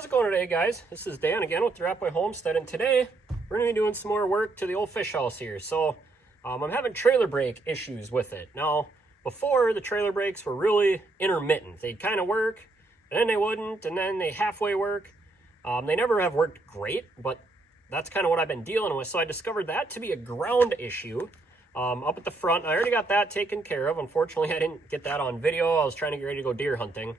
How's it going today, guys? This is Dan again with the Rapway Homestead, and today we're going to be doing some more work to the old fish house here. So I'm having trailer brake issues with it. Now, before, the trailer brakes were really intermittent. They'd kind of work, and then they wouldn't, and then they halfway work. They never have worked great, but that's kind of what I've been dealing with. So I discovered that to be a ground issue up at the front. I already got that taken care of. Unfortunately, I didn't get that on video. I was trying to get ready to go deer hunting.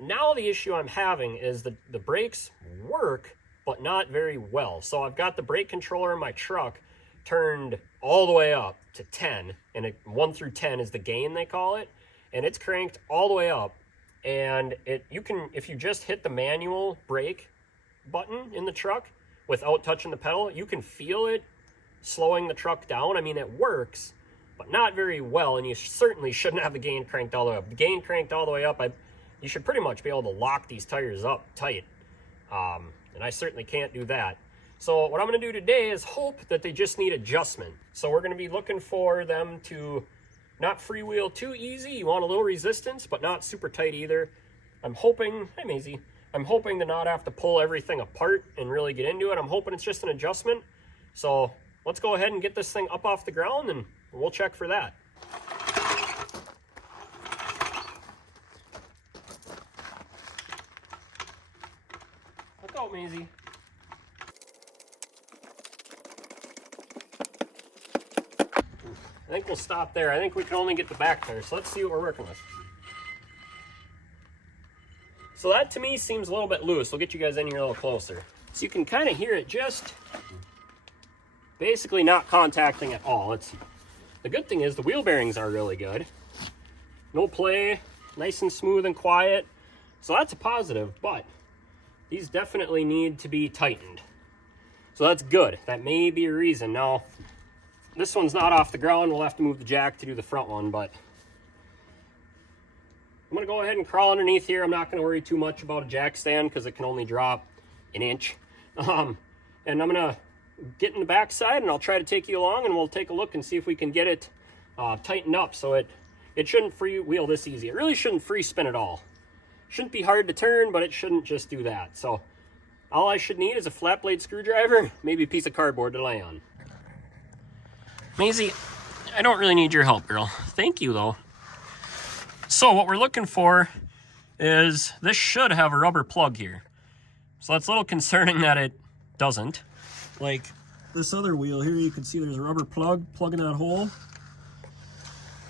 Now the issue I'm having is the brakes work, but not very well. So I've got the brake controller in my truck turned all the way up to 10, and 1 through 10 is the gain, they call it, and it's cranked all the way up. And you can, if you just hit the manual brake button in the truck without touching the pedal, you can feel it slowing the truck down. I mean, it works, but not very well, and you certainly shouldn't have the gain cranked all the way up. The gain cranked all the way up, you should pretty much be able to lock these tires up tight, and I certainly can't do that. So what I'm going to do today is hope that they just need adjustment. So we're going to be looking for them to not freewheel too easy. You want a little resistance, but not super tight either. I'm hoping, hey Maisie, I'm hoping to not have to pull everything apart and really get into it. I'm hoping it's just an adjustment. So let's go ahead and get this thing up off the ground, and we'll check for that. Look out, Maisie. I think we'll stop there. I think we can only get the back tire, so let's see what we're working with. So that to me seems a little bit loose. We'll get you guys in here a little closer. So you can kind of hear it just basically not contacting at all. The good thing is the wheel bearings are really good. No play, nice and smooth and quiet. So that's a positive, but these definitely need to be tightened. So that's good. That may be a reason. Now, this one's not off the ground. We'll have to move the jack to do the front one, but I'm gonna go ahead and crawl underneath here. I'm not gonna worry too much about a jack stand because it can only drop an inch. And I'm gonna get in the back side, and I'll try to take you along, and we'll take a look and see if we can get it tightened up so it shouldn't freewheel this easy. It really shouldn't free spin at all. Shouldn't be hard to turn, but it shouldn't just do that. So all I should need is a flat blade screwdriver, maybe a piece of cardboard to lay on. Maisie, I don't really need your help, girl. Thank you, though. So what we're looking for is this should have a rubber plug here. So that's a little concerning that it doesn't. Like this other wheel here, you can see there's a rubber plug plugging that hole.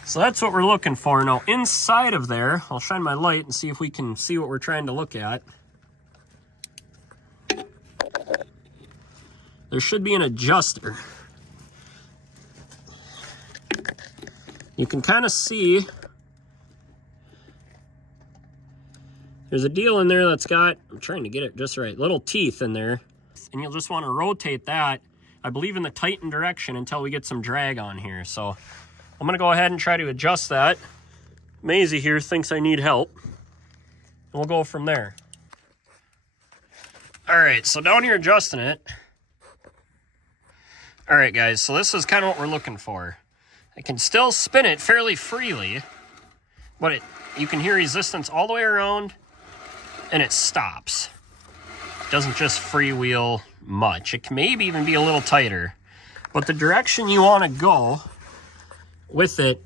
So that's what we're looking for. Now inside of there, I'll shine my light and see if we can see what we're trying to look at. There should be an adjuster. You can kind of see there's a deal in there that's got, I'm trying to get it just right, little teeth in there. And you'll just want to rotate that, I believe, in the tightened direction until we get some drag on here. So I'm going to go ahead and try to adjust that. Maisie here thinks I need help, and we'll go from there. All right, so down here adjusting it. All right, guys, so this is kind of what we're looking for. I can still spin it fairly freely, but you can hear resistance all the way around, and it stops. It doesn't just freewheel much. It can maybe even be a little tighter, but the direction you want to go with it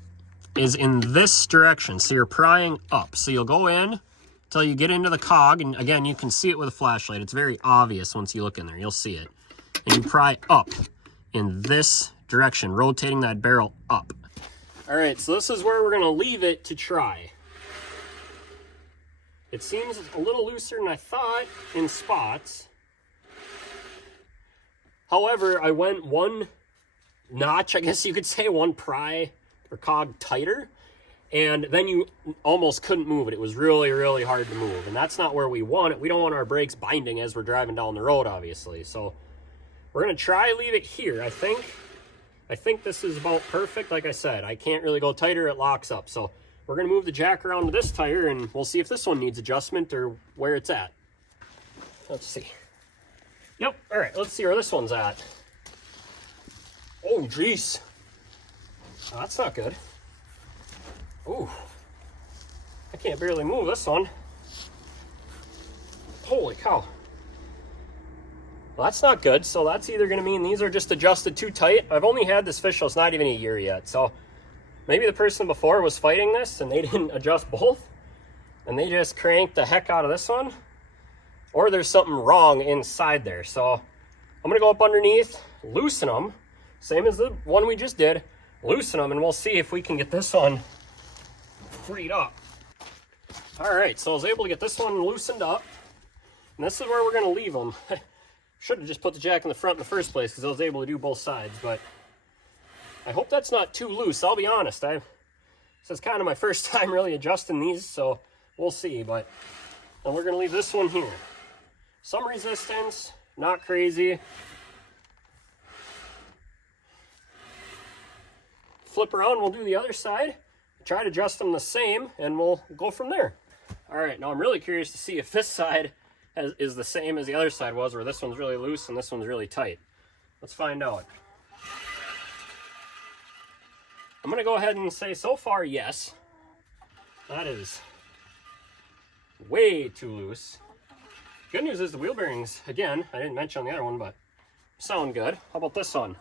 is in this direction. So you're prying up. So you'll go in until you get into the cog, and again, you can see it with a flashlight. It's very obvious once you look in there. You'll see it. And you pry up in this direction, rotating that barrel up. All right, so this is where we're gonna leave it to try. It seems a little looser than I thought in spots. However, I went one notch, I guess you could say, one pry or cog tighter, and then you almost couldn't move it. It was really, really hard to move, and that's not where we want it. We don't want our brakes binding as we're driving down the road, obviously. So we're gonna try leave it here. I think this is about perfect. Like I said, I can't really go tighter, it locks up. So we're gonna move the jack around to this tire, and we'll see if this one needs adjustment or where it's at. Let's see. Yep, all right, let's see where this one's at. Oh, geez. Oh, that's not good. Ooh, I can't barely move this one. cow. Well, that's not good. So that's either going to mean these are just adjusted too tight. I've only had this fish, so it's not even a year yet. So maybe the person before was fighting this and they didn't adjust both, and they just cranked the heck out of this one. Or there's something wrong inside there. So I'm going to go up underneath, loosen them, same as the one we just did, loosen them, and we'll see if we can get this one freed up. All right, so I was able to get this one loosened up, and this is where we're going to leave them. Should have just put the jack in the front in the first place because I was able to do both sides, but I hope that's not too loose. I'll be honest, this is kind of my first time really adjusting these, so we'll see. But and we're going to leave this one here. Some resistance, not crazy. Flip around, we'll do the other side. Try to adjust them the same, and we'll go from there. All right, now I'm really curious to see if this side is the same as the other side was, where this one's really loose and this one's really tight. Let's find out. I'm gonna go ahead and say so far, yes. That is way too loose. Good news is the wheel bearings, again, I didn't mention on the other one, but sound good. How about this one?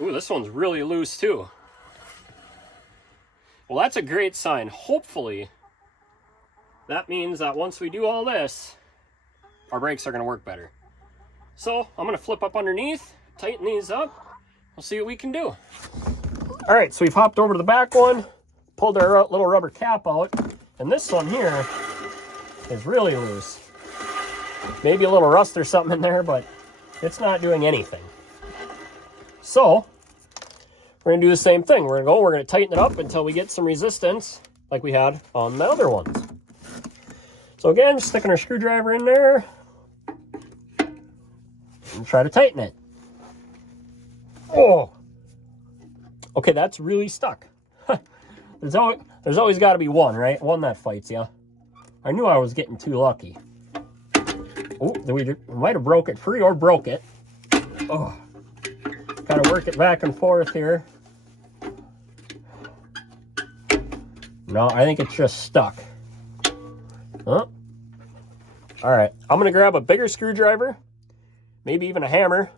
Ooh, this one's really loose too. Well, that's a great sign. Hopefully, that means that once we do all this, our brakes are going to work better. So I'm going to flip up underneath, tighten these up. We'll see what we can do. All right, so we've hopped over to the back one, pulled our little rubber cap out, and this one here is really loose. Maybe a little rust or something in there, but it's not doing anything. So we're going to do the same thing. We're going to tighten it up until we get some resistance like we had on the other ones. So again, just sticking our screwdriver in there and try to tighten it. Oh, okay, that's really stuck. There's always got to be one, right? One that fights you. I knew I was getting too lucky. Oh, we might have broke it free or broke it. Oh, got to work it back and forth here. No, I think it's just stuck. Huh? All right, I'm gonna grab a bigger screwdriver, maybe even a hammer,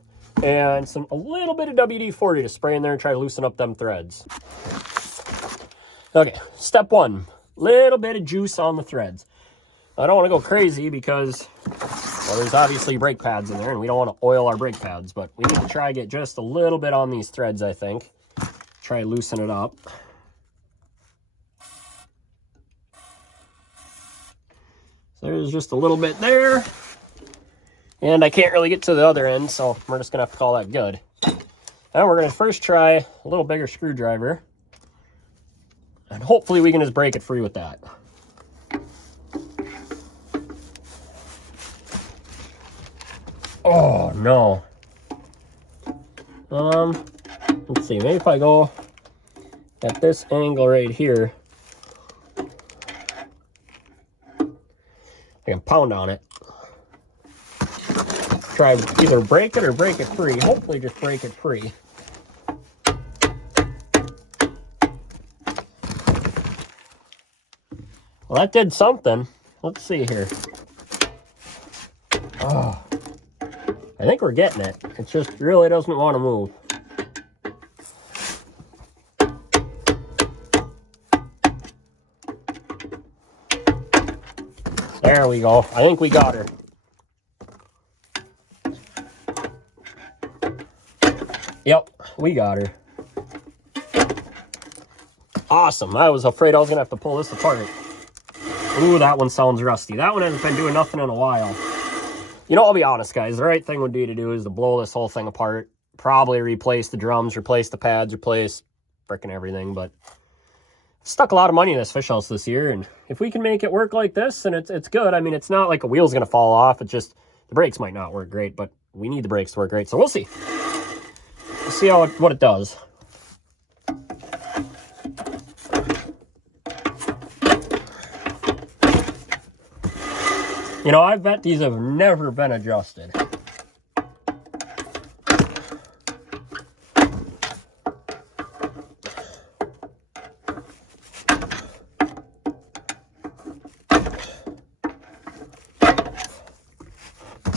and a little bit of WD-40 to spray in there and try to loosen up them threads. Okay, step one, little bit of juice on the threads. I don't want to go crazy because, well, there's obviously brake pads in there and we don't want to oil our brake pads, but we need to try to get just a little bit on these threads, I think. Try to loosen it up. There's just a little bit there, and I can't really get to the other end, so we're just gonna have to call that good. Now we're gonna first try a little bigger screwdriver, and hopefully we can just break it free with that. Oh no. Let's see, maybe if I go at this angle right here, I can pound on it. Try either break it or break it free. Hopefully just break it free. Well, that did something. Let's see here. Oh, I think we're getting it. It just really doesn't want to move. There we go. I think we got her. Yep, we got her. Awesome. I was afraid I was going to have to pull this apart. Ooh, that one sounds rusty. That one hasn't been doing nothing in a while. You know, I'll be honest, guys. The right thing would be to do is to blow this whole thing apart. Probably replace the drums, replace the pads, replace frickin' everything, but stuck a lot of money in this fish house this year, and if we can make it work like this, and it's good. I mean, it's not like a wheel's gonna fall off. It's just the brakes might not work great, but we need the brakes to work great, so we'll see. We'll see what it does. You know, I bet these have never been adjusted.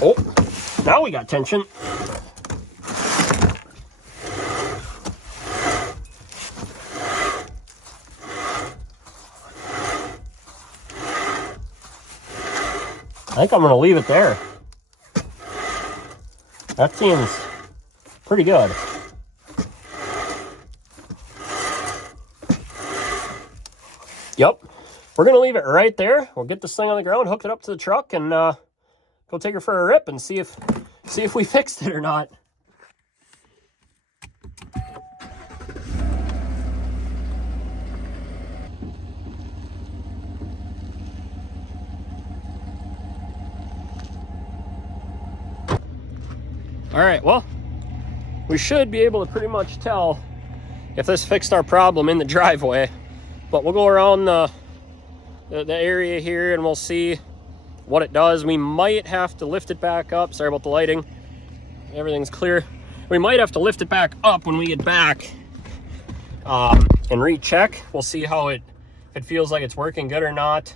Oh, now we got tension. I think I'm going to leave it there. That seems pretty good. Yep. We're going to leave it right there. We'll get this thing on the ground, hook it up to the truck, and go take her for a rip and see if we fixed it or not. All right, well, we should be able to pretty much tell if this fixed our problem in the driveway, but we'll go around the area here and we'll see what it does. We might have to lift it back up. Sorry about the lighting. Everything's clear. We might have to lift it back up when we get back and recheck. We'll see how if it feels like it's working good or not.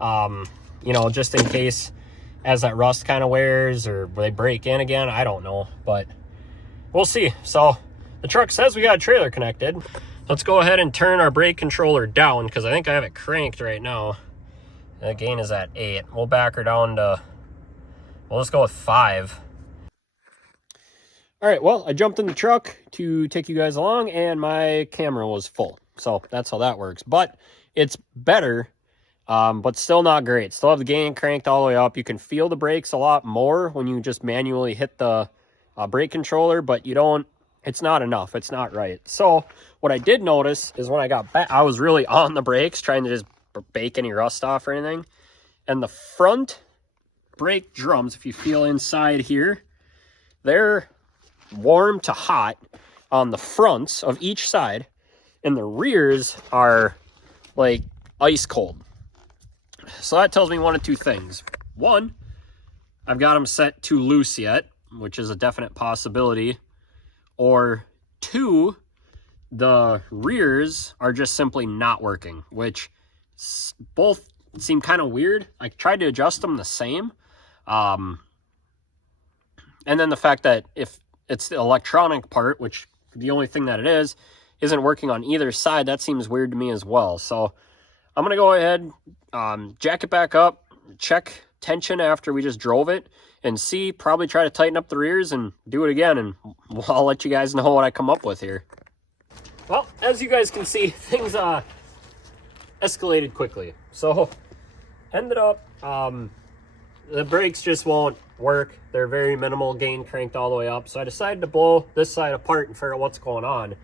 You know, just in case as that rust kind of wears or they break in again. I don't know, but we'll see. So the truck says we got a trailer connected. Let's go ahead and turn our brake controller down because I think I have it cranked right now. The gain is at 8. We'll back her down to, well, let's go with 5. All right, well, I jumped in the truck to take you guys along and my camera was full. So that's how that works. But it's better, but still not great. Still have the gain cranked all the way up. You can feel the brakes a lot more when you just manually hit the brake controller, but you don't, it's not enough. It's not right. So what I did notice is when I got back, I was really on the brakes trying to just bake any rust off or anything. And the front brake drums, if you feel inside here, they're warm to hot on the fronts of each side. And the rears are like ice cold. So that tells me one of two things. One, I've got them set too loose yet, which is a definite possibility. Or two, the rears are just simply not working, which both seem kind of weird. I tried to adjust them the same. And then the fact that if it's the electronic part, which the only thing that it is, isn't working on either side, that seems weird to me as well. So I'm going to go ahead, jack it back up, check tension after we just drove it, and see, probably try to tighten up the rears and do it again, and I'll let you guys know what I come up with here. Well, as you guys can see, things escalated quickly. So ended up, the brakes just won't work. They're very minimal, gain cranked all the way up. So I decided to blow this side apart and figure out what's going on.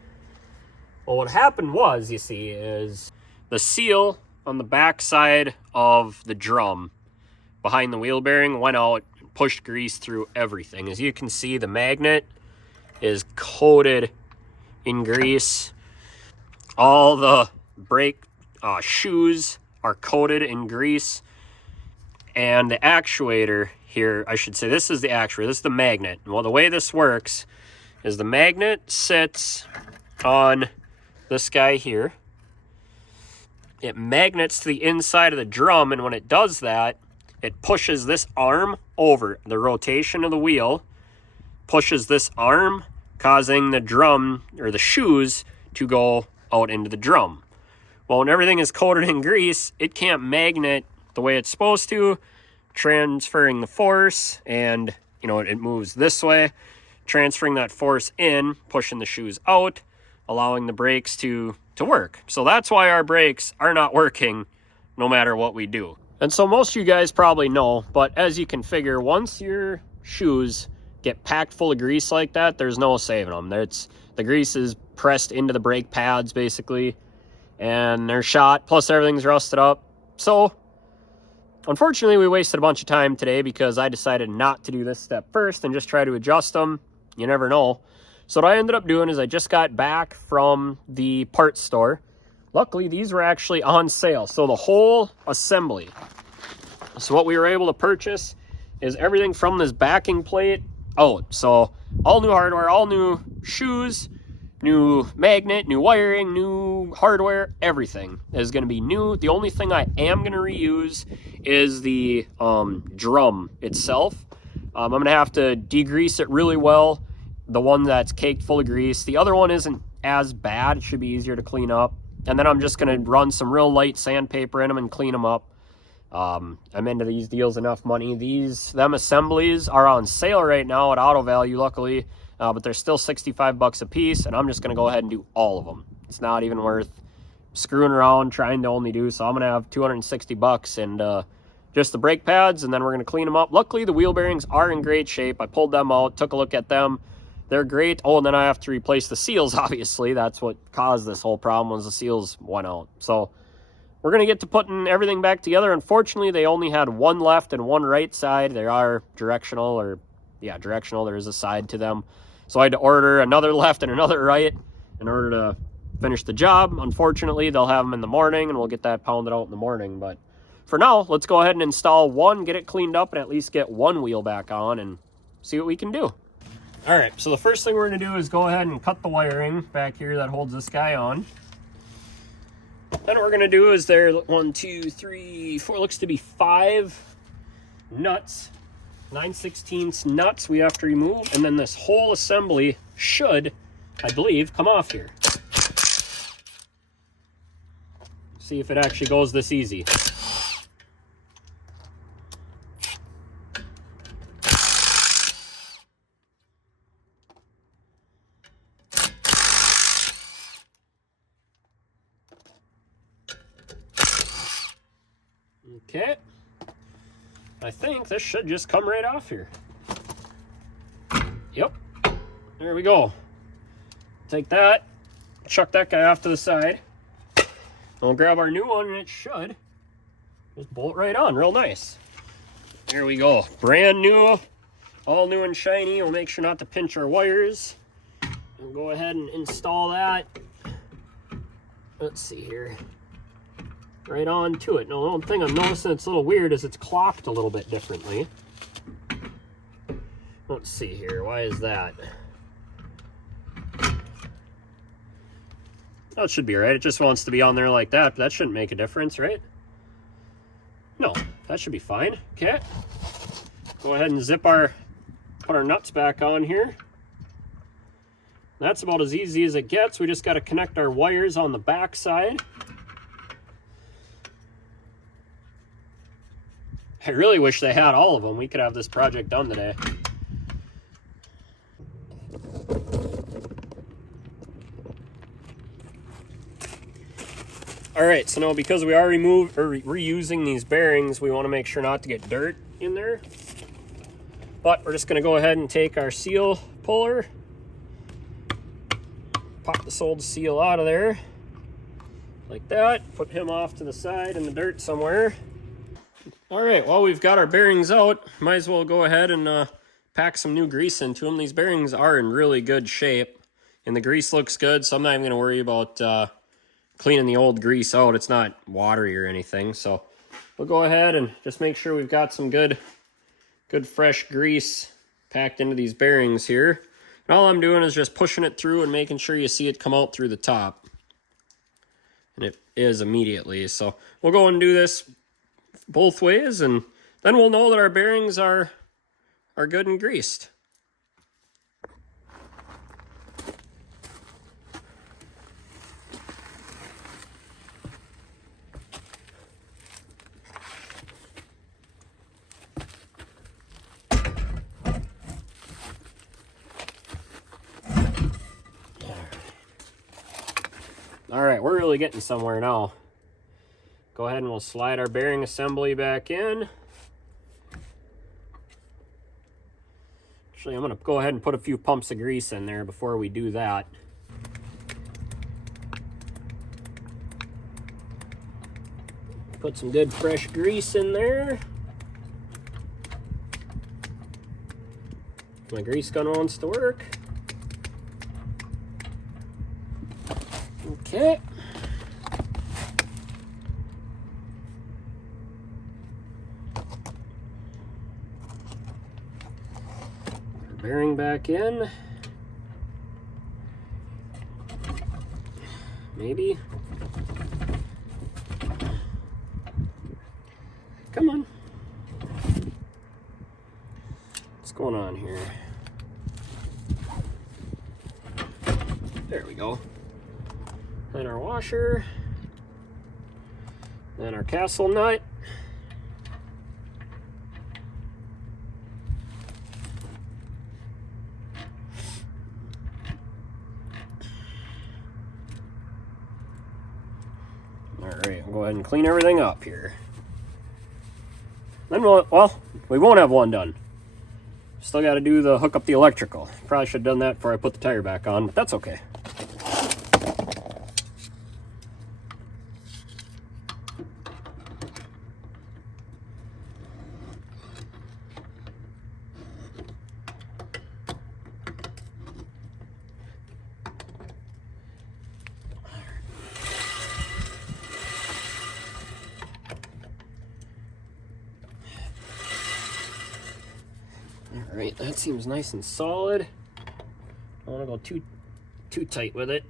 Well, what happened was, you see, is the seal on the back side of the drum behind the wheel bearing went out and pushed grease through everything. As you can see, the magnet is coated in grease. All the brake shoes are coated in grease. And the actuator here, I should say, this is the actuator, this is the magnet. Well, the way this works is the magnet sits on this guy here. It magnets to the inside of the drum, and when it does that, it pushes this arm over. The rotation of the wheel pushes this arm, causing the drum, or the shoes, to go out into the drum. Well, when everything is coated in grease, it can't magnet the way it's supposed to, transferring the force, and, you know, it moves this way, transferring that force in, pushing the shoes out, allowing the brakes to work. So that's why our brakes are not working no matter what we do. And so most of you guys probably know, but as you can figure, once your shoes get packed full of grease like that, there's no saving them. The grease is pressed into the brake pads basically, and they're shot, plus everything's rusted up. So unfortunately, we wasted a bunch of time today because I decided not to do this step first and just try to adjust them. You never know. So what I ended up doing is I just got back from the parts store. Luckily, these were actually on sale. So the whole assembly. So what we were able to purchase is everything from this backing plate out. So all new hardware, all new shoes, new magnet, new wiring, new hardware, everything is going to be new. The only thing I am going to reuse is the drum itself. I'm going to have to degrease it really well, the one that's caked full of grease. The other one isn't as bad. It should be easier to clean up. And then I'm just going to run some real light sandpaper in them and clean them up. I'm into these deals enough money. Them assemblies are on sale right now at Auto Value, luckily, but they're still 65 bucks a piece, and I'm just going to go ahead and do all of them. It's not even worth screwing around trying to only do, so I'm going to have 260 bucks and just the brake pads, and then we're going to clean them up. Luckily, the wheel bearings are in great shape. I pulled them out, took a look at them. They're great. Oh, and then I have to replace the seals, obviously. That's what caused this whole problem, was the seals went out. So we're going to get to putting everything back together. Unfortunately, they only had one left and one right side. They are directional, directional. There is a side to them. So I had to order another left and another right in order to finish the job. Unfortunately, they'll have them in the morning, and we'll get that pounded out in the morning. But for now, let's go ahead and install one, get it cleaned up, and at least get one wheel back on and see what we can do. All right, so the first thing we're going to do is go ahead and cut the wiring back here that holds this guy on. Then what we're going to do is there 1, 2, 3, 4, looks to be 5 nuts, 9/16 nuts we have to remove, and then this whole assembly should, I believe, come off here. See if it actually goes this easy. Okay, I think this should just come right off here. Yep, there we go. Take that, chuck that guy off to the side. We'll grab our new one, and it should just bolt right on real nice. There we go, brand new, all new and shiny. We'll make sure not to pinch our wires. We'll go ahead and install that. Let's see here. Right on to it. Now, the only thing I'm noticing that's a little weird is it's clocked a little bit differently. Let's see here. Why is that? Oh, it should be right. It just wants to be on there like that, but that shouldn't make a difference, right? No, that should be fine. Okay. Go ahead and put our nuts back on here. That's about as easy as it gets. We just got to connect our wires on the back side. I really wish they had all of them. We could have this project done today. All right, so now because we are reusing these bearings, we want to make sure not to get dirt in there. But we're just going to go ahead and take our seal puller, pop this old seal out of there like that, put him off to the side in the dirt somewhere. All right, well, we've got our bearings out. Might as well go ahead and pack some new grease into them. These bearings are in really good shape, and the grease looks good, so I'm not even going to worry about cleaning the old grease out. It's not watery or anything, so we'll go ahead and just make sure we've got some good fresh grease packed into these bearings here. And all I'm doing is just pushing it through and making sure you see it come out through the top. And it is immediately, so we'll go and do this both ways, and then we'll know that our bearings are good and greased. All right, we're really getting somewhere now. Go ahead and we'll slide our bearing assembly back in. Actually, I'm going to go ahead and put a few pumps of grease in there before we do that. Put some good fresh grease in there. My grease gun wants to work. Okay. Bearing back in. Maybe. Come on. going on here? There we go. Then our washer. Then our castle nut. All right, we'll go ahead and clean everything up here. Then we won't have one done. Still got to do the hook up the electrical. Probably should have done that before I put the tire back on, but that's okay. All right, that seems nice and solid. I don't want to go too tight with it.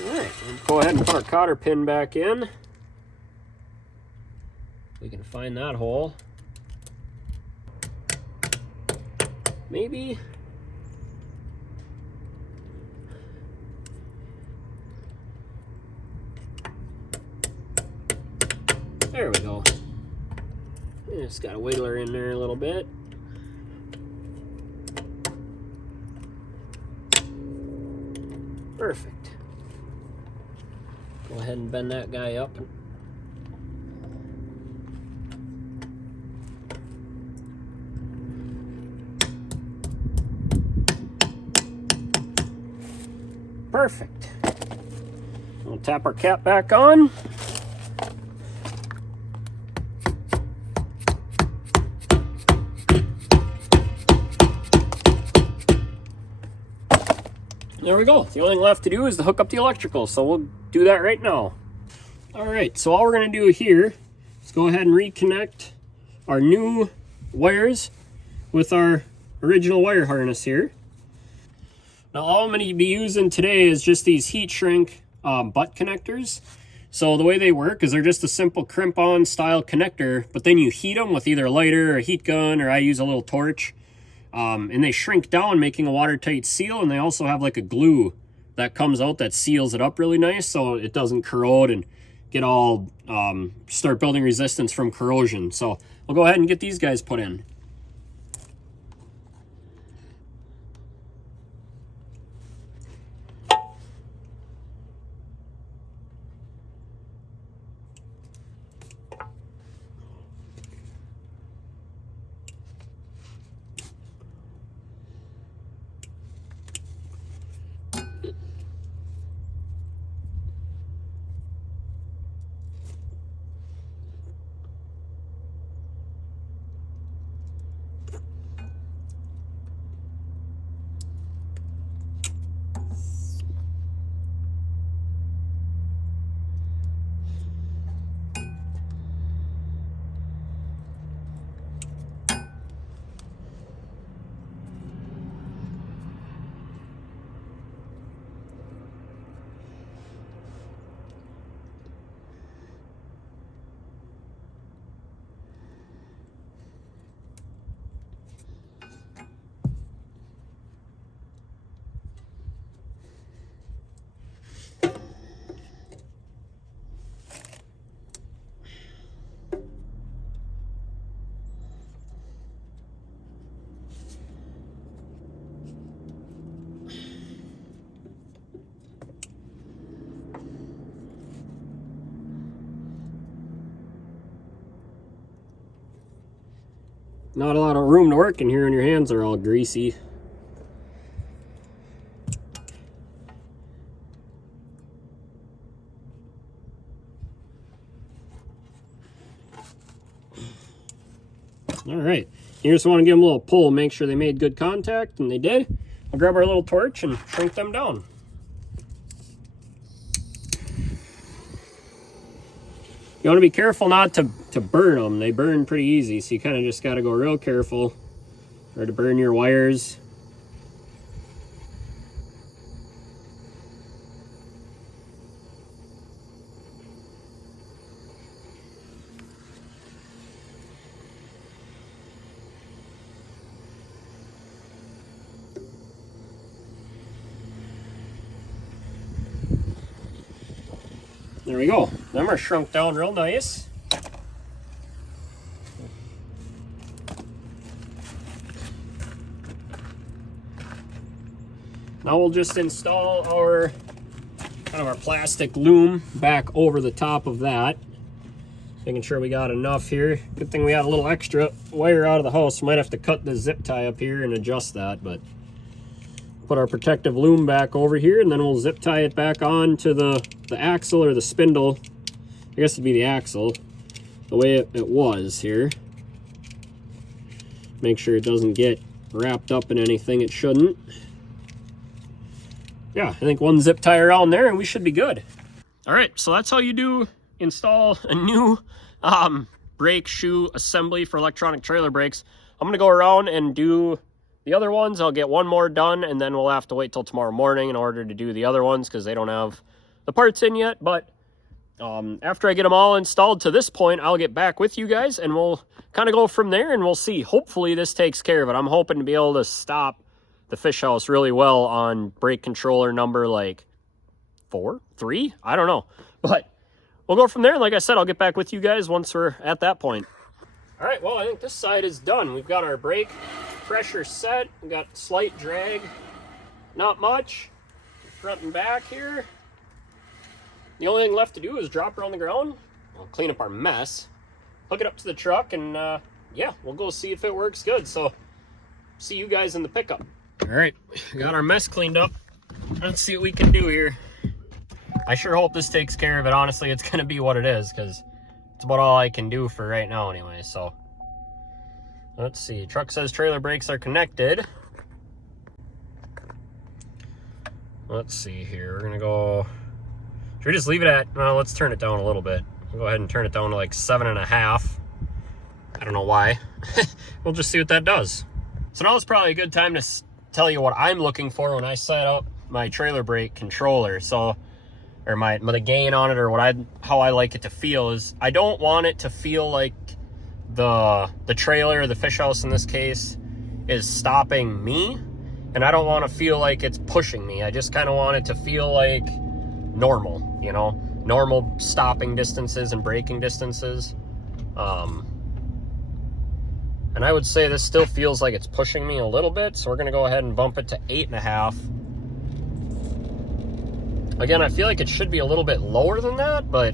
All right, we'll go ahead and put our cotter pin back in. We can find that hole. Maybe. There we go. Just got to wiggle her in there a little bit. Perfect. Go ahead and bend that guy up. Perfect. We'll tap our cap back on. There we go. The only thing left to do is to hook up the electrical, so we'll do that right now. All right, so all we're going to do here is go ahead and reconnect our new wires with our original wire harness here. Now all I'm going to be using today is just these heat shrink butt connectors. So the way they work is they're just a simple crimp-on style connector, but then you heat them with either a lighter or a heat gun, or I use a little torch. And they shrink down, making a watertight seal, and they also have like a glue that comes out that seals it up really nice so it doesn't corrode and get all, start building resistance from corrosion. So we'll go ahead and get these guys put in. Not a lot of room to work in here, and your hands are all greasy. All right, you just want to give them a little pull, make sure they made good contact, and they did. I'll grab our little torch and shrink them down. You want to be careful not to burn them. They burn pretty easy, so you kind of just got to go real careful or to burn your wires. There we go. Them are shrunk down real nice. Now we'll just install our our plastic loom back over the top of that. Making sure we got enough here. Good thing we had a little extra wire out of the house. Might have to cut the zip tie up here and adjust that, but put our protective loom back over here, and then we'll zip tie it back on to the axle or the spindle. I guess it'd be the axle, the way it was here. Make sure it doesn't get wrapped up in anything it shouldn't. Yeah, I think one zip tie around there and we should be good. All right, so that's how you install a new brake shoe assembly for electronic trailer brakes. I'm gonna go around and do the other ones. I'll get one more done, and then we'll have to wait till tomorrow morning in order to do the other ones because they don't have the parts in yet. But after I get them all installed to this point, I'll get back with you guys and we'll kind of go from there, and we'll see. Hopefully this takes care of it. I'm hoping to be able to stop the fish house really well on brake controller number like 4, 3, I don't know, but we'll go from there. And like I said, I'll get back with you guys once we're at that point. All right, well, I think this side is done. We've got our brake pressure set. We got slight drag, not much, front and back here. The only thing left to do is drop her on the ground. We'll clean up our mess, hook it up to the truck, and yeah, we'll go see if it works good. So see you guys in the pickup. All right, got our mess cleaned up. Let's see what we can do here. I sure hope this takes care of it. Honestly, it's gonna be what it is because it's about all I can do for right now anyway. So let's see. Truck says trailer brakes are connected. Let's see here. We're gonna go. Should we just leave it at? Well, let's turn it down a little bit. We'll go ahead and turn it down to like 7.5. I don't know why. We'll just see what that does. So now it's probably a good time to tell you what I'm looking for when I set up my trailer brake controller. So, or the gain on it, or how I like it to feel is, I don't want it to feel like the trailer, the fish house in this case, is stopping me, and I don't want to feel like it's pushing me. I just kind of want it to feel like normal, you know, normal stopping distances and braking distances. And I would say this still feels like it's pushing me a little bit, so we're gonna go ahead and bump it to 8.5. Again, I feel like it should be a little bit lower than that, but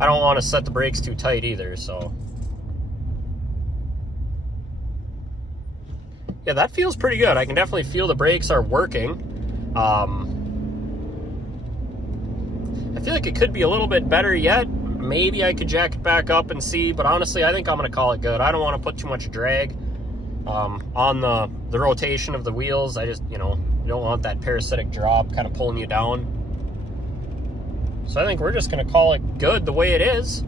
I don't want to set the brakes too tight either, so. Yeah, that feels pretty good. I can definitely feel the brakes are working. I feel like it could be a little bit better yet. Maybe I could jack it back up and see, but honestly, I think I'm going to call it good. I don't want to put too much drag on the rotation of the wheels. I just, you know, don't want that parasitic drop kind of pulling you down. So I think we're just going to call it good the way it is.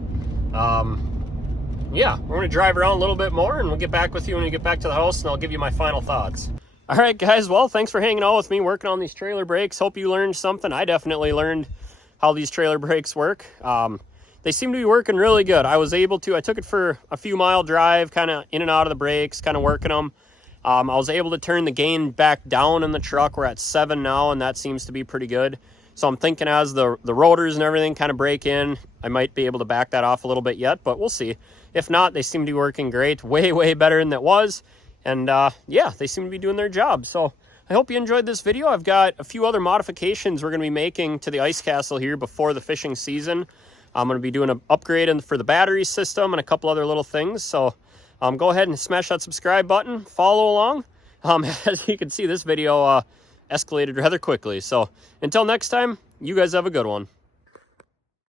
Yeah, we're going to drive around a little bit more, and we'll get back with you when we get back to the house, and I'll give you my final thoughts. All right, guys. Well, thanks for hanging out with me working on these trailer brakes. Hope you learned something. I definitely learned how these trailer brakes work. They seem to be working really good. I took it for a few mile drive, kind of in and out of the brakes, kind of working them. I was able to turn the gain back down in the truck. We're at 7 now, and that seems to be pretty good. So I'm thinking as the rotors and everything kind of break in, I might be able to back that off a little bit yet, but we'll see. If not, they seem to be working great, way, way better than it was. And yeah, they seem to be doing their job. So I hope you enjoyed this video. I've got a few other modifications we're going to be making to the ice castle here before the fishing season. I'm going to be doing an upgrade for the battery system and a couple other little things. So go ahead and smash that subscribe button, follow along. As you can see, this video escalated rather quickly. So until next time, you guys have a good one.